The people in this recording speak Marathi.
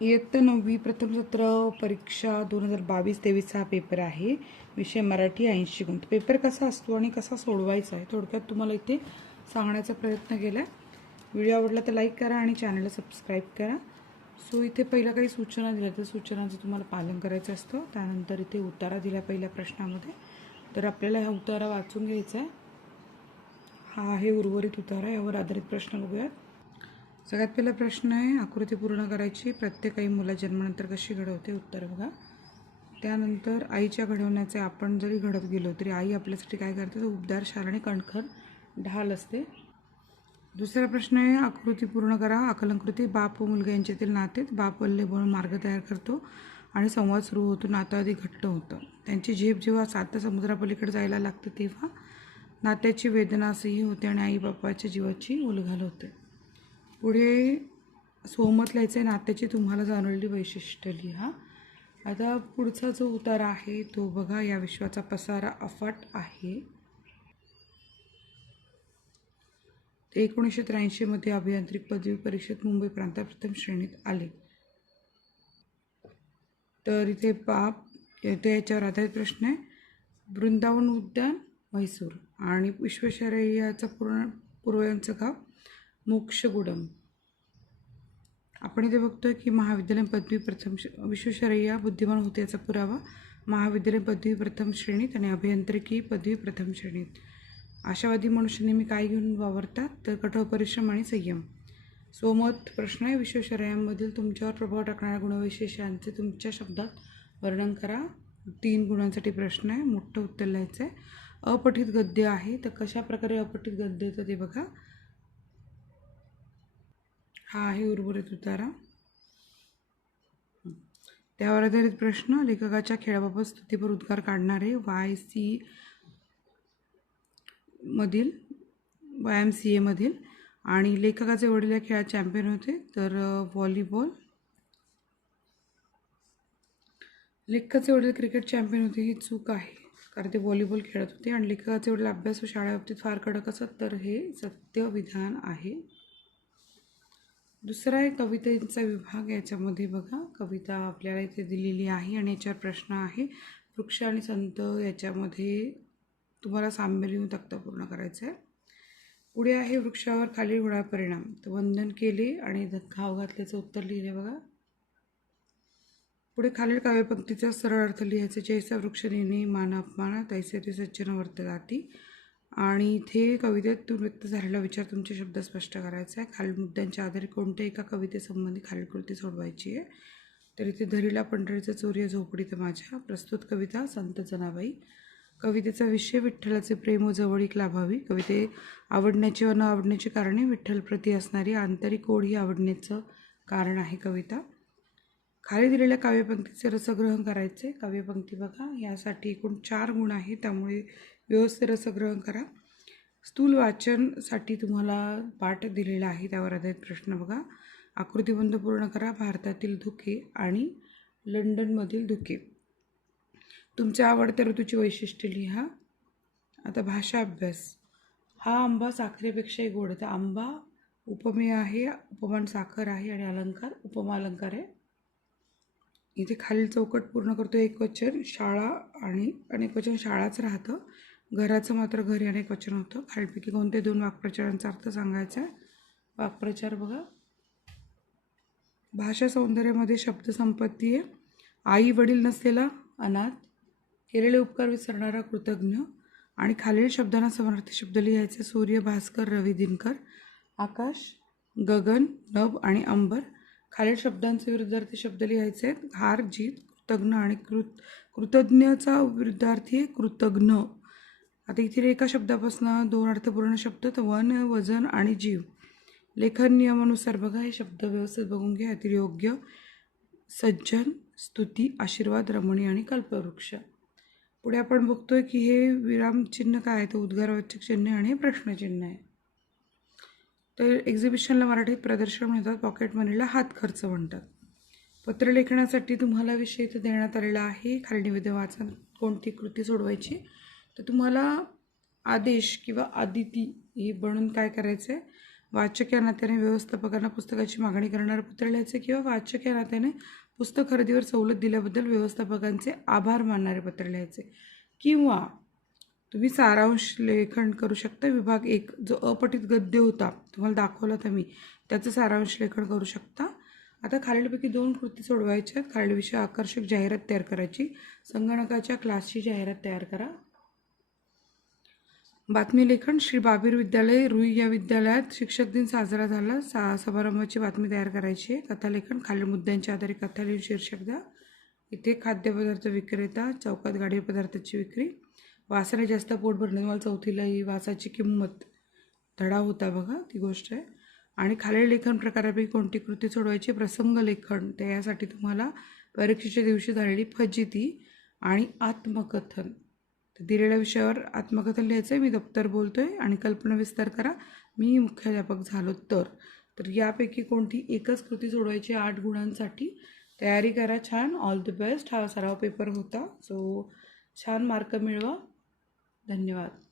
इयत्ता नववी प्रथम सत्र परीक्षा दोन हजार बावीस तेवीसचा हा पेपर आहे. विषय मराठी ऐंशी गुण पेपर कसा असतो आणि कसा सोडवायचा आहे? थोडक्यात तुम्हाला इथे सांगण्याचा प्रयत्न केला आहे व्हिडिओ आवडला तर लाईक करा आणि चॅनलला सबस्क्राईब करा. सो इथे पहिल्या काही सूचना दिल्या तर सूचनांचं तुम्हाला पालन करायचं असतं. त्यानंतर इथे उतारा दिला पहिल्या प्रश्नामध्ये. तर आपल्याला हा उतारा वाचून घ्यायचा आहे. हा आहे उर्वरित उतारा. यावर आधारित प्रश्न बघूयात. सगळ्यात पहिला प्रश्न आहे आकृती पूर्ण करायची प्रत्येक आई मुला जन्मानंतर कशी घडवते? उत्तर बघा. त्यानंतर आईच्या घडवण्याचे आपण जरी घडत गेलो तरी आई आपल्यासाठी काय करते? तर उबदार शार आणि कणखर ढाल असते. दुसरा प्रश्न आहे आकृती पूर्ण करा आकलनकृती बाप व मुलगा यांच्यातील नातेत बाप वल्ले बनून मार्ग तयार करतो आणि संवाद सुरू होतो नातं अधिक घट्ट होतं. त्यांची झेप जेव्हा सात समुद्रापलीकडे जायला लागते तेव्हा नात्याची वेदना असंही होते आणि आई बापाच्या जीवाची उलघाल होते. पुढे सोमत लिहायचं आहे नात्याची तुम्हाला जाणवलेली वैशिष्ट्य लिहा. आता पुढचा जो उतार आहे तो बघा या विश्वाचा पसारा अफाट आहे. एकोणीसशे त्र्याऐंशीमध्ये अभियांत्रिक पदवी परीक्षेत मुंबई प्रांतात प्रथम श्रेणीत आले. तर इथे बाप इथे याच्यावर आधारित प्रश्न आहे. वृंदावन उद्यान म्हैसूर. आणि विश्वेश्वरय्याचा पूर्ण पूर्वयांचं गाव? मोक्षगुडम. आपण इथे बघतोय की महाविद्यालयीन पदवी प्रथम श- बुद्धिमान होते याचा पुरावा. महाविद्यालयीन पदवी प्रथम श्रेणीत आणि अभियांत्रिकी पदवी प्रथम श्रेणीत. आशावादी मनुष्य नेहमी काय घेऊन वावरतात? तर कठोर परिश्रम आणि संयम. सोमत प्रश्न आहे विश्वशर्यांमधील तुमच्यावर प्रभाव टाकणाऱ्या गुणविशेषांचे तुमच्या शब्दात वर्णन करा. तीन गुणांसाठी प्रश्न आहे मोठं उत्तर लिहायचं आहे अपठित गद्य आहे तर कशा प्रकारे अपठित गद्य येतं ते बघा. हा आहे उर्वरित उतारा. त्यावर आधारित प्रश्न लेखकाच्या खेळाबाबत स्तुतीपर उद्गार काढणारे वाय सी मधील वाय एम सी एमधील आणि लेखकाचे वडील या खेळात चॅम्पियन होते. तर व्हॉलीबॉल लेखकाचे वडील क्रिकेट चॅम्पियन होते ही चूक आहे कारण ते व्हॉलीबॉल खेळत होते. आणि लेखकाचे वडील अभ्यास व शाळेबाबतीत फार कडक असत तर हे सत्य विधान आहे. दुसरा आहे कवितेचा विभाग याच्यामध्ये बघा. कविता आपल्याला इथे दिलेली आहे आणि याच्यावर प्रश्न आहे. वृक्ष आणि संत याच्यामध्ये तुम्हाला साम्य लिहून तक्ता पूर्ण करायचं आहे. पुढे आहे वृक्षावर खाली होणार परिणाम. तर वंदन केले आणि घाव घातल्याचं उत्तर लिहिले बघा. पुढे खालील काव्यपंक्तीचा सरळ अर्थ लिहायचा जैसा वृक्ष नेणे मान अपमान तैसे ते सज्जन वर्त जाती आणि इथे कवितेतून व्यक्त झालेला विचार तुमचे शब्द स्पष्ट करायचा आहे खालील मुद्द्यांच्या आधारे कोणत्या एका कवितेसंबंधी खालील कृती सोडवायची आहे? तर इथे धरीला पंढरीचं चोरी झोपडीत माझ्या. प्रस्तुत कविता संत जनाबाई. कवितेचा विषय विठ्ठलाचे प्रेम जवळीक लाभावी. कविते आवडण्याची व न आवडण्याची कारणे विठ्ठलप्रती असणारी आंतरिक ओढ ही आवडण्याचं कारण आहे कविता. खाली दिलेल्या काव्यपंक्तीचे रसग्रहण करायचे. काव्यपंक्ती बघा यासाठी एकूण चार गुण आहेत त्यामुळे व्यवस्थित रसग्रहण करा. स्थूल वाचनसाठी तुम्हाला पाठ दिलेला आहे त्यावर आधारित प्रश्न बघा. आकृतीबंध पूर्ण करा भारतातील धुके आणि लंडनमधील धुके. तुमच्या आवडत्या ऋतूची वैशिष्ट्य लिहा. आता भाषा अभ्यास. हा आंबा साखरेपेक्षाही गोड तर आंबा उपमेय आहे उपमान साखर आहे आणि अलंकार उपमा अलंकार आहे. इथे खालील चौकट पूर्ण करतो. एक वचन शाळा आणि अनेक वचन शाळाच राहतं. घराचं मात्र घरी अनेक वचन होतं. खालीलपैकी कोणते? दोन वाक्प्रचारांचा अर्थ सांगायचा आहे. वाक्प्रचार बघा. भाषा सौंदर्यामध्ये शब्दसंपत्ती आहे. आई वडील नसलेला अनाथ केलेले उपकार विसरणारा कृतज्ञ आणि खालील शब्दांना समर्थी शब्द लिहायचे सूर्य भास्कर रवी दिनकर आकाश गगन नभ आणि अंबर खालील शब्दांचे विरुद्धार्थी शब्द लिहायचे आहेत. हार जीत कृतज्ञ आणि कृत कृतज्ञचा विरुद्धार्थी आहे कृतज्ञ आता इथे एका शब्दापासून दोन अर्थपूर्ण शब्द तर वन वजन आणि जीव. लेखन नियमानुसार बघा हे शब्द व्यवस्थित बघून घ्या यातील योग्य. सज्जन स्तुती आशीर्वाद रमणी आणि कल्पवृक्ष. पुढे आपण बघतोय की हे विरामचिन्ह काय आहे? तर उद्गारवाचक चिन्ह आणि प्रश्नचिन्ह आहे. तर एक्झिबिशनला मराठीत प्रदर्शन म्हणतात पॉकेट मनीला हात खर्च म्हणतात. पत्रलेखनासाठी तुम्हाला विषय इथं देण्यात आलेला आहे. खाली निवेदन वाचन कोणती कृती सोडवायची? तर तुम्हाला आदेश किंवा आदिती हे बनून काय करायचं आहे वाचक या नात्याने व्यवस्थापकांना पुस्तकाची मागणी करणारं पत्र लिहायचे किंवा वाचक या नात्याने पुस्तक खरेदीवर सवलत दिल्याबद्दल व्यवस्थापकांचे आभार मानणारे पत्र लिहायचे किंवा तुम्ही सारांश लेखन करू शकता. विभाग एक जो अपठित गद्य होता तुम्हाला दाखवला तर मी त्याचं सारांश लेखन करू शकता. आता खालीलपैकी दोन कृती सोडवायच्या आहेत. खालील विषय आकर्षक जाहिरात तयार करायची. संगणकाच्या क्लासची जाहिरात तयार करा. बातमी लेखन श्री बाबीर विद्यालय रुई या विद्यालयात शिक्षक दिन साजरा झाला. सा समारंभाची बातमी तयार करायची आहे. कथालेखन खालील मुद्द्यांच्या आधारे कथा लिहून शीर्षक द्या. इथे खाद्यपदार्थ विक्रेता चौकात गाडी पदार्थाची विक्री. वासाने जास्त पोट भरणं तुम्हाला चौथीला ही वासाची किंमत धडा होता बघा ती गोष्ट आहे. आणि खालील लेखन प्रकारापैकी कोणती कृती सोडवायची? प्रसंग लेखन. तर यासाठी तुम्हाला परीक्षेच्या दिवशी झालेली फजिती आणि आत्मकथन. तर दिलेल्या विषयावर आत्मकथन लिहायचं आहे मी दप्तर बोलतो आहे आणि कल्पना विस्तार करा. मी मुख्याध्यापक झालो तर. तर यापैकी कोणती एकच कृती सोडवायची? आठ गुणांसाठी. तयारी करा छान. ऑल द बेस्ट हा सराव पेपर होता. सो छान मार्क मिळवा. धन्यवाद.